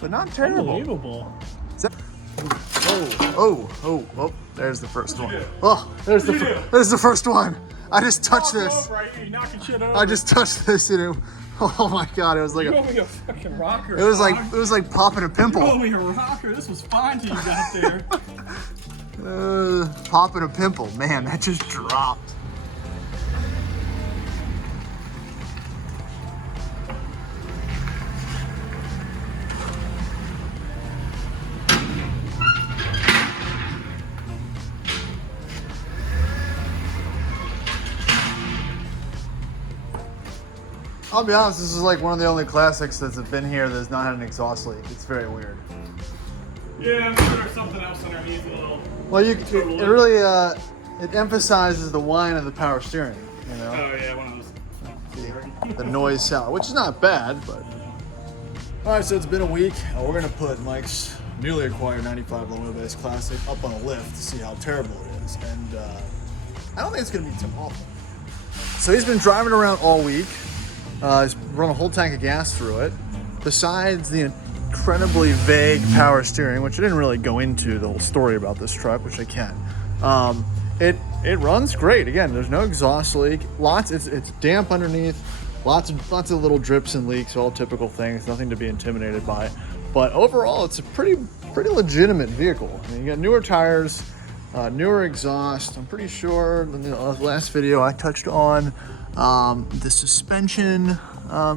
but not terrible. Unbelievable. Oh, there's the first one. Oh, there's the first one. I just touched this. Right here, knocking shit over. I just touched this, you know. Oh my god, it was like you owe me a fucking rocker. it was like popping a pimple. You owe me a rocker. This was fine till you got there. Popping a pimple. Man, that just dropped. I'll be honest, this is like one of the only classics that's been here that's not had an exhaust leak. It's very weird. Yeah, I'm sure there's something else underneath a little. Well, it really it emphasizes the whine of the power steering, you know. Oh yeah, one of those. The noise sound, which is not bad, but. All right, so it's been a week. We're gonna put Mike's newly acquired 95 low wheelbase classic up on a lift to see how terrible it is, and I don't think it's gonna be too awful. So he's been driving around all week. He's run a whole tank of gas through it. Besides the incredibly vague power steering, which I didn't really go into the whole story about this truck, which I can. It runs great. Again, there's no exhaust leak. It's damp underneath. Lots of little drips and leaks, all typical things. Nothing to be intimidated by. But overall, it's a pretty legitimate vehicle. I mean, you got newer tires, newer exhaust. I'm pretty sure in the last video I touched on. The suspension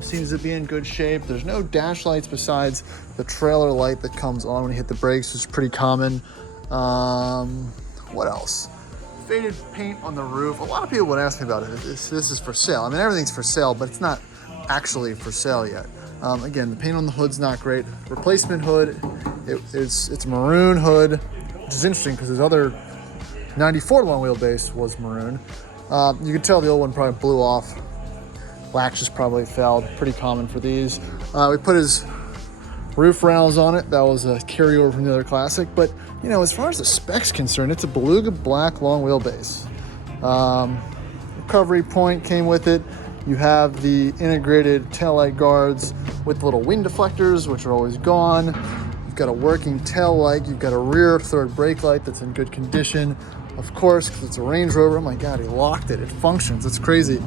seems to be in good shape. There's no dash lights besides the trailer light that comes on when you hit the brakes, which is pretty common. What else? Faded paint on the roof. A lot of people would ask me about it. This is for sale. I mean, everything's for sale, but it's not actually for sale yet. Again, the paint on the hood's not great. Replacement hood, it's a maroon hood, which is interesting because his other 94 long wheelbase was maroon. You can tell the old one probably blew off. Wax just probably failed. Pretty common for these. We put his roof rails on it. That was a carryover from the other classic. But, you know, as far as the specs concerned, it's a beluga black long wheelbase. Recovery point came with it. You have the integrated taillight guards with little wind deflectors, which are always gone. You've got a working tail light. You've got a rear third brake light that's in good condition. Of course, because it's a Range Rover. Oh my God, he locked it. It functions. It's crazy.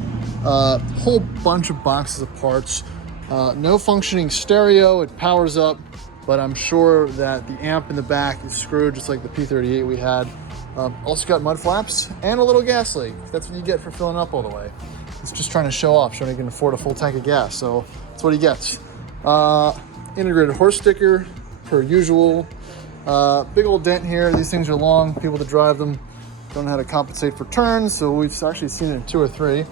Whole bunch of boxes of parts. No functioning stereo. It powers up, but I'm sure that the amp in the back is screwed, just like the P38 we had. Also got mud flaps and a little gas leak. That's what you get for filling up all the way. He's just trying to show off, showing he can afford a full tank of gas. So that's what he gets. Integrated horse sticker, per usual. Big old dent here. These things are long. People that drive them don't know how to compensate for turns, so we've actually seen it in 2 or 3.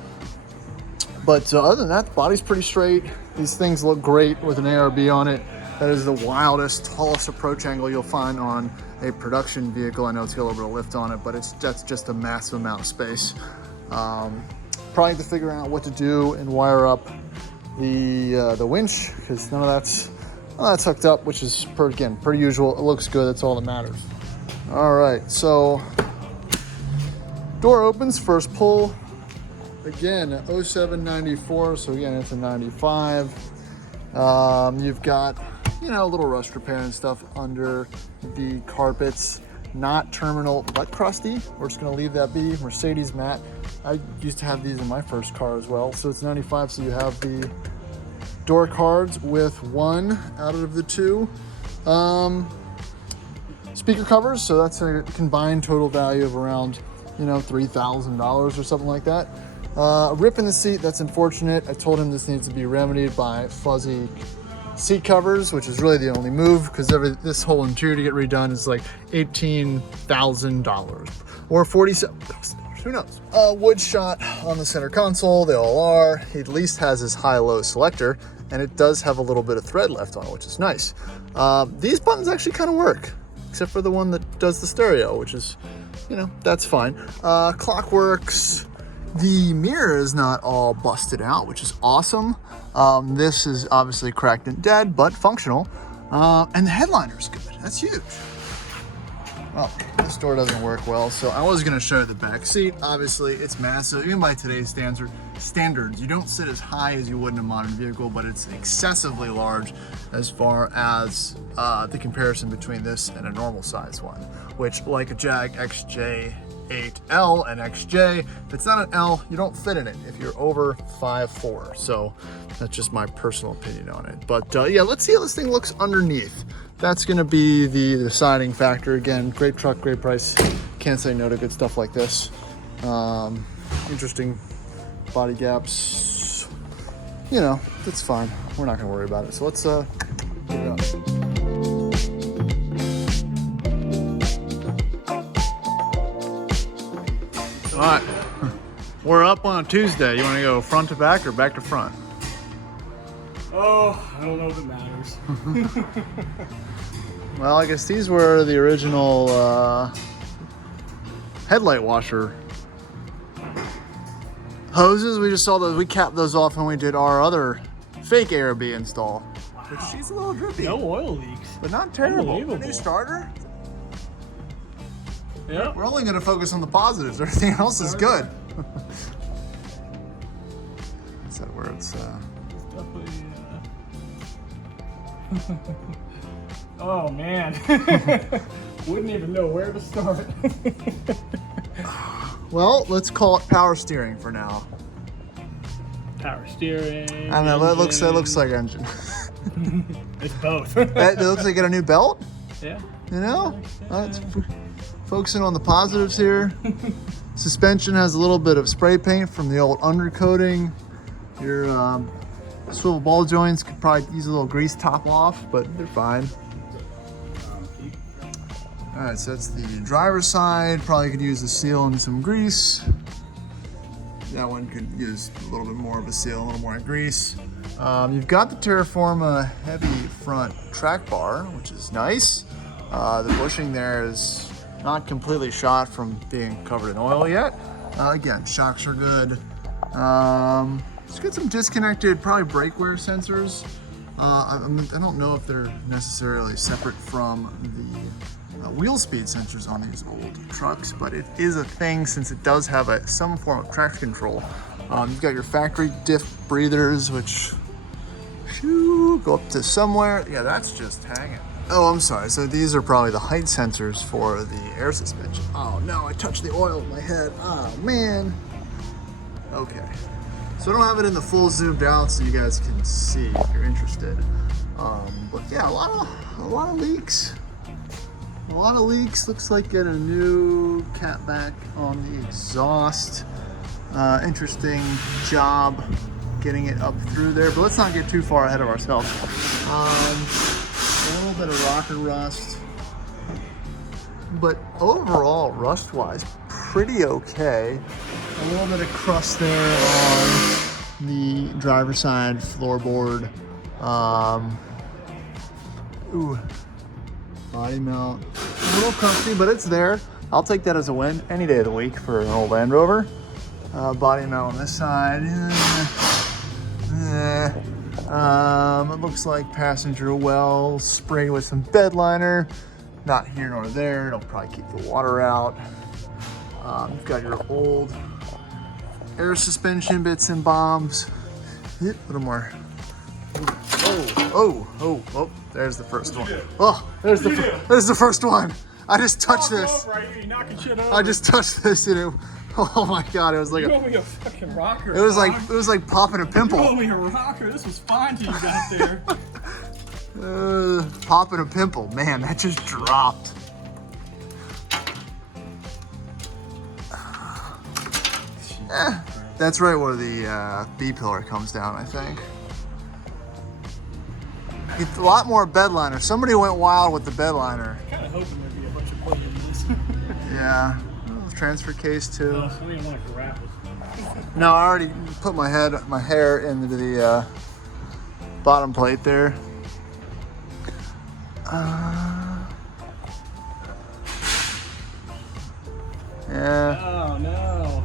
But other than that, the body's pretty straight. These things look great with an ARB on it. That is the wildest, tallest approach angle you'll find on a production vehicle. I know it's got a little bit of lift on it, but that's just a massive amount of space. Probably have to figure out what to do and wire up the winch, because none of that's hooked up, which is again per usual. It looks good. That's all that matters. All right, so door opens, first pull. Again, 0794, so again, it's a 95. You've got, you know, a little rust repair and stuff under the carpets. Not terminal, but crusty. We're just gonna leave that be. Mercedes matte. I used to have these in my first car as well. So it's 95, so you have the door cards with one out of the 2. Speaker covers, so that's a combined total value of around, you know, $3,000 or something like that. Rip in the seat, that's unfortunate. I told him this needs to be remedied by fuzzy seat covers, which is really the only move, because this whole interior to get redone is like $18,000 or $47,000. Who knows? Wood shot on the center console, they all are. He at least has his high-low selector, and it does have a little bit of thread left on it, which is nice. These buttons actually kind of work, except for the one that does the stereo, which is, you know, that's fine. Clock works. The mirror is not all busted out, which is awesome. This is obviously cracked and dead, but functional. And the headliner is good. That's huge. Well, this door doesn't work well, so I was gonna show you the back seat. Obviously, it's massive. Even by today's standards, you don't sit as high as you would in a modern vehicle, but it's excessively large as far as the comparison between this and a normal size one, which, like a Jag XJ8L and XJ, if it's not an L, you don't fit in it if you're over 5'4". So that's just my personal opinion on it. But yeah, let's see how this thing looks underneath. That's gonna be the deciding factor. Again, great truck, great price. Can't say no to good stuff like this. Interesting body gaps. You know, it's fine. We're not gonna worry about it. So let's get it up. All right, we're up on a Tuesday. You wanna go front to back or back to front? Oh, I don't know if it matters. Well, I guess these were the original headlight washer hoses. We just saw those. We capped those off when we did our other fake ARB install. Wow. Which she's a little drippy. No oil leaks. But not terrible. Unbelievable. New starter. Yeah. We're only going to focus on the positives. Everything else is good. Is that where it's... Oh man. Wouldn't even know where to start. Well, let's call it power steering for now. Power steering. I don't know. That looks like engine. It's both. It looks like you got a new belt. Yeah. You know, it's focusing on the positives here. Suspension has a little bit of spray paint from the old undercoating. Your swivel ball joints could probably use a little grease top off, but they're fine. All right, so that's the driver's side. Probably could use a seal and some grease. That one could use a little bit more of a seal, a little more grease. You've got the Terraforma heavy front track bar, which is nice. The bushing there is not completely shot from being covered in oil yet. Again, shocks are good. Let's get some disconnected, probably brake wear sensors. I don't know if they're necessarily separate from the wheel speed sensors on these old trucks, but it is a thing since it does have some form of traction control. You've got your factory diff breathers, which go up to somewhere. Yeah, that's just hanging. Oh, I'm sorry. So these are probably the height sensors for the air suspension. Oh no, I touched the oil with my head. Oh man. Okay. So I don't have it in the full zoomed out so you guys can see if you're interested. But yeah, a lot of leaks. A lot of leaks. Looks like getting a new catback on the exhaust. Interesting job getting it up through there, but let's not get too far ahead of ourselves. A little bit of rocker rust, but overall, rust-wise, pretty okay. A little bit of crust there on the driver's side floorboard. Body mount, a little crusty, but it's there. I'll take that as a win any day of the week for an old Land Rover. Body mount on this side. It looks like passenger well sprayed with some bed liner. Not here nor there. It'll probably keep the water out. You've got your old air suspension bits and bombs. Yep, a little more. Oh, there's the first one. Oh, there's the first one. I just touched this. I just touched this, you know. Oh my god, it was like you owe me a fucking rocker. It was like popping a pimple. You owe me a rocker. This was fine till you got there. Popping a pimple. Man, that just dropped. That's right where the B pillar comes down, I think. It's a lot more bed liner. Somebody went wild with the bed liner. Kind of hoping there'd be a bunch of plugins. Yeah. Transfer case too. Oh, so we didn't want to grab it. No, I already put my hair into the bottom plate there. Yeah. Oh no.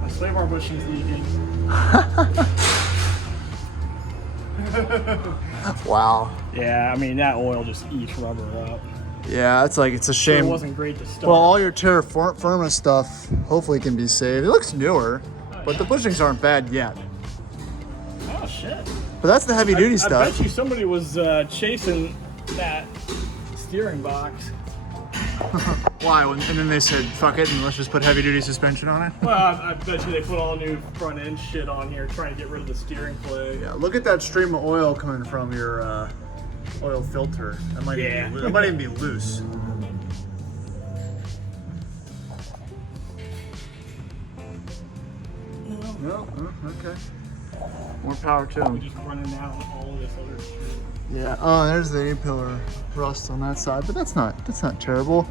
My sway bar bushing's leaking. Wow. Yeah, I mean that oil just eats rubber up. Yeah, it's a It shame. wasn't great to start. Well, all your terra firma stuff hopefully can be saved. It looks newer, but the bushings aren't bad yet. Oh shit. But that's the heavy duty I stuff. bet you somebody was chasing that steering box. Why? And then they said, fuck it, and let's just put heavy duty suspension on it? Well, I bet you they put all new front end shit on here trying to get rid of the steering plate. Yeah, look at that stream of oil coming from your oil filter. That might, Yeah. that might even be loose. No, okay. More power to We're them. just running out all of this other shit. Yeah. Oh, there's the A-pillar rust on that side, but that's not terrible.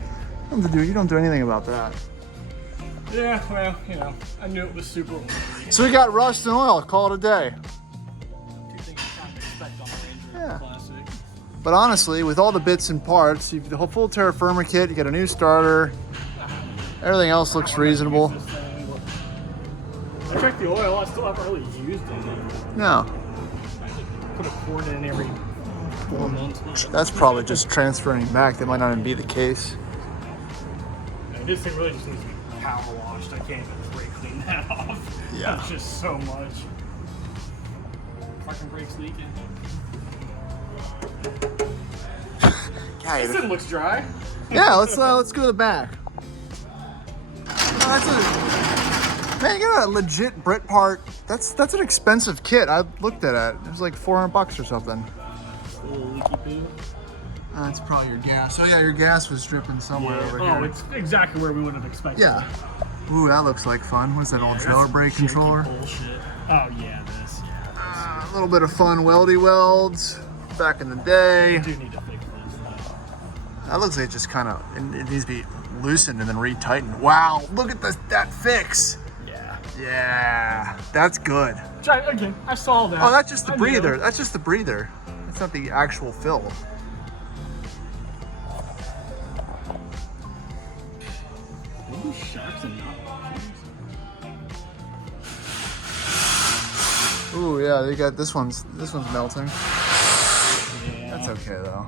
You don't do anything about that. Yeah, well, you know, I knew it was super old. So we got rust and oil. Call it a day. Two things you kind of expect on a Ranger Yeah. Classic. But honestly, with all the bits and parts, you've the whole full terra firma kit. You got a new starter. Everything else looks reasonable. I checked the oil. I still haven't really used it. No, I just put a quart in every 4 months. that's probably just transferring back. That might not even be the case. This thing really just needs to be power washed. I can't even brake clean that off. Yeah. It's just so much. Fucking brake's leaking. This thing looks dry. Yeah, let's go to the back. Man, you got a legit Brit part. That's an expensive kit. I looked at it. It was like $400 or something. A little leaky poo. That's probably your gas. Oh yeah, your gas was dripping somewhere over here. Oh, it's exactly where we would have expected. Yeah. Ooh, that looks like fun. What's that old trailer brake controller? Bullshit. Oh yeah, this. Yeah. A little bit of fun weldy welds back in the day. I do need to fix this. That looks like it just kind of it needs to be loosened and then retightened. Wow, look at that fix. Yeah. Yeah, that's good. Again, I saw that. Oh, that's just the I breather. knew. That's just the breather. That's not the actual fill. Maybe sharks and not Ooh, yeah, they got this one's melting. Yeah. That's okay though.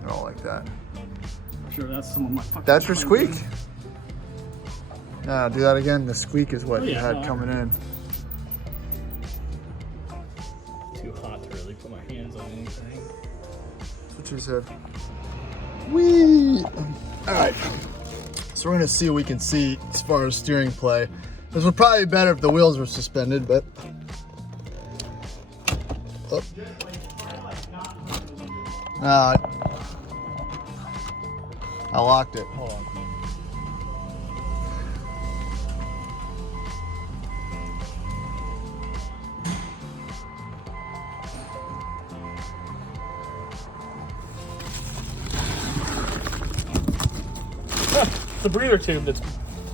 They're all like that. I'm sure that's some of my fucking. That's your squeak. friends. No, do that again. The squeak is what Oh, you yeah, had no. coming in. Too hot to really put my hands on anything. That's what you said. Whee! All right. So we're gonna see what we can see as far as steering play. This would probably be better if the wheels were suspended, but. Oh. I locked it. Hold on. The breather tube that's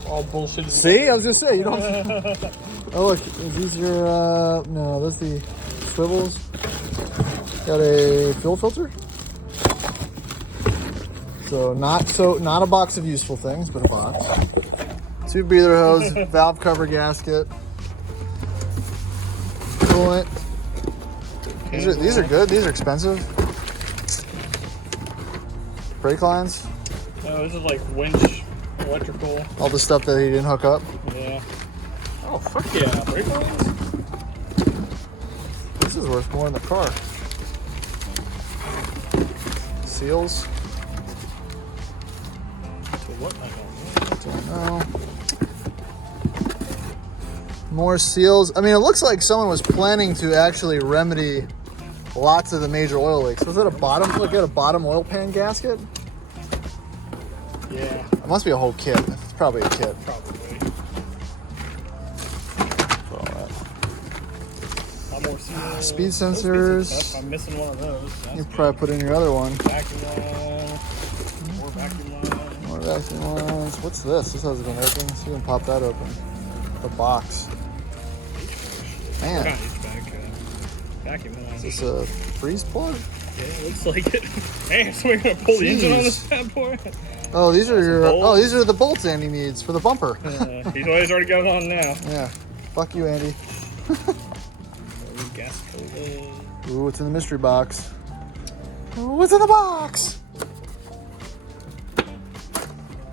all bullshit. See, I was gonna say you don't. Oh look, is these your? No, those the swivels. Got a fuel filter. So not a box of useful things, but a box. 2 breather hose, valve cover gasket, coolant. These are good. These are expensive. Brake lines. No, this is like winch, electrical. All the stuff that he didn't hook up. Yeah. Oh fuck yeah, brake lines. This is worth more in the car. Seals. To what? I don't know. Don't know. More seals. I mean, it looks like someone was planning to actually remedy lots of the major oil leaks. Was it a bottom? Look at a bottom oil pan gasket. Yeah, It must be a whole kit. It's probably a kit. probably. For all that. A lot more seals. Speed Those sensors. stuff, I'm missing one of those. That's You good. probably put in your other one. Vacuum line. More vacuum line. More vacuum lines. What's this? This hasn't been opened. So you can pop that open. The box. Man, Kind of HVAC, vacuum line. is this a freeze plug? Yeah, it looks like it. Man, somebody gonna pull the engine on this bad boy? Oh, these are your. bolts. Oh, these are the bolts Andy needs for the bumper. He's already got one now. Yeah. Fuck you, Andy. Gas coated. Ooh, what's in the mystery box? Ooh, what's in the box?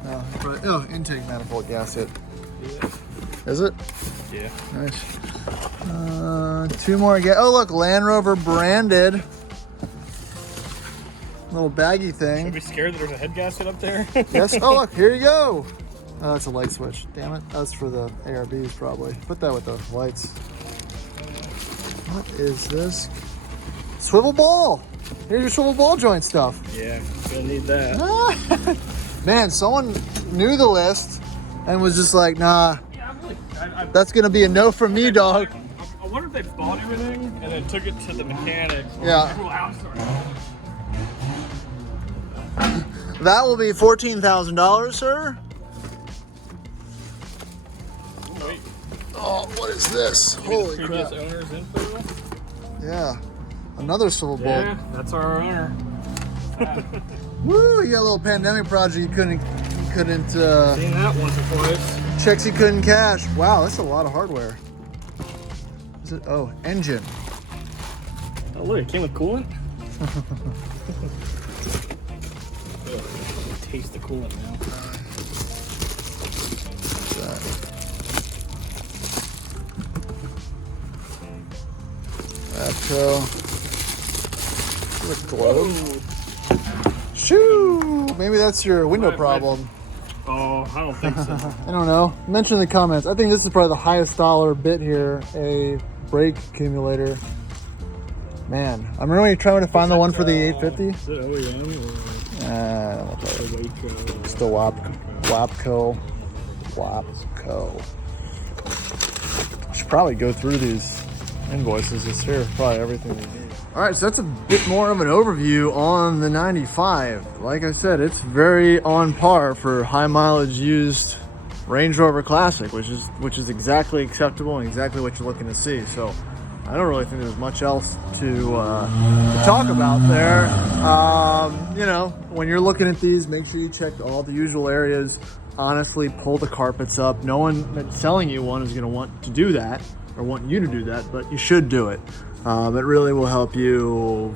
Oh, intake manifold gasket. Is it? Yeah. Nice. 2 more again. Oh, look, Land Rover branded. Little baggy thing. Should we be scared that there's a head gasket up there? Yes. Oh, look, here you go. Oh, that's a light switch. Damn it. That's for the ARBs, probably. Put that with the lights. What is this? Swivel ball. Here's your swivel ball joint stuff. Yeah, gonna need that. Man, someone knew the list and was just like, nah, Yeah, I'm really, that's going to be a no from me, dog. I wonder if they bought everything and then took it to the mechanic. Yeah. People outsourced. That will be $14,000, sir. Wait. Oh, what is this? The Holy previous crap. owner's info? Yeah. Another swivel bolt. Yeah, that's our owner. Woo, you got a little pandemic project you couldn't Seen that once or twice. checks you couldn't cash. Wow, that's a lot of hardware. Is it? Oh, engine. Oh look, it came with coolant. Taste the coolant now. Atco. Look, globe. Shoo! Maybe that's your window problem. Oh, I don't think so. I don't know. Mention in the comments. I think this is probably the highest dollar bit here. A brake accumulator. Man, I'm really trying to find the one for the 850. Is it OEM I don't know. or It's the Wapco. Should probably go through these invoices. It's here, probably everything we need. All right, so that's a bit more of an overview on the 95. Like I said, it's very on par for high mileage used Range Rover Classic, which is exactly acceptable and exactly what you're looking to see. So I don't really think there's much else to talk about there. You know, when you're looking at these, make sure you check all the usual areas. Honestly, pull the carpets up. No one that's selling you one is going to want to do that or want you to do that, but you should do it. It really will help you,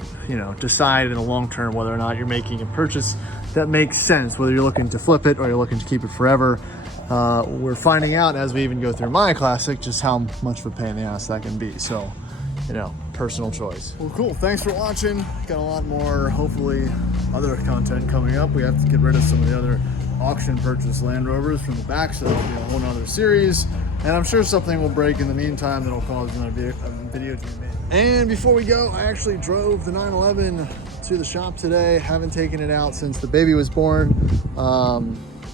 decide in the long term whether or not you're making a purchase that makes sense, whether you're looking to flip it or you're looking to keep it forever. We're finding out as we even go through my Classic just how much of a pain in the ass that can be. So, personal choice. Well, cool. Thanks for watching. Got a lot more, hopefully, other content coming up. We have to get rid of some of the other auction purchase Land Rovers from the back, so it'll be a whole nother series. And I'm sure something will break in the meantime that'll cause another video to be made. And before we go, I actually drove the 911 to the shop today. Haven't taken it out since the baby was born.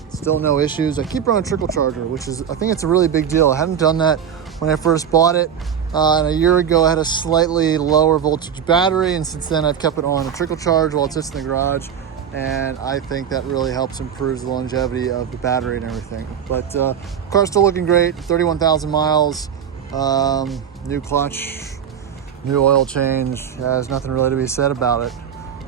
Still no issues. I keep running a trickle charger, which is, I think it's a really big deal. I hadn't done that when I first bought it. And a year ago, I had a slightly lower voltage battery, and since then I've kept it on a trickle charge while it sits in the garage. And I think that really helps improve the longevity of the battery and everything. But car's still looking great, 31,000 miles, new clutch, new oil change. There's nothing really to be said about it.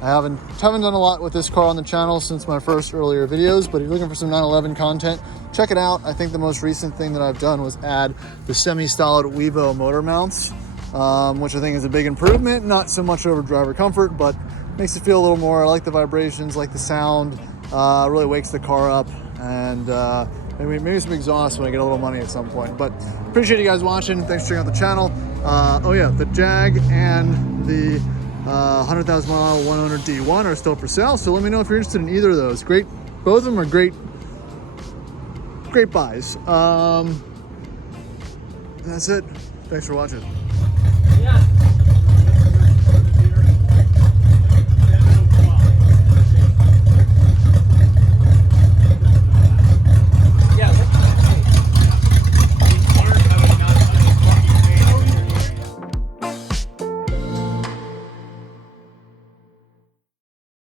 I haven't done a lot with this car on the channel since my first earlier videos, but if you're looking for some 911 content, check it out. I think the most recent thing that I've done was add the semi-solid Wevo motor mounts, which I think is a big improvement. Not so much over driver comfort, but makes it feel a little more. I like the vibrations, like the sound, really wakes the car up, and maybe some exhaust when I get a little money at some point. But appreciate you guys watching. Thanks for checking out the channel. Oh yeah, the Jag and the 100,000 mile 100 D1 are still for sale, so let me know if you're interested in either of those. Great, both of them are great buys. That's it. Thanks for watching. Yeah.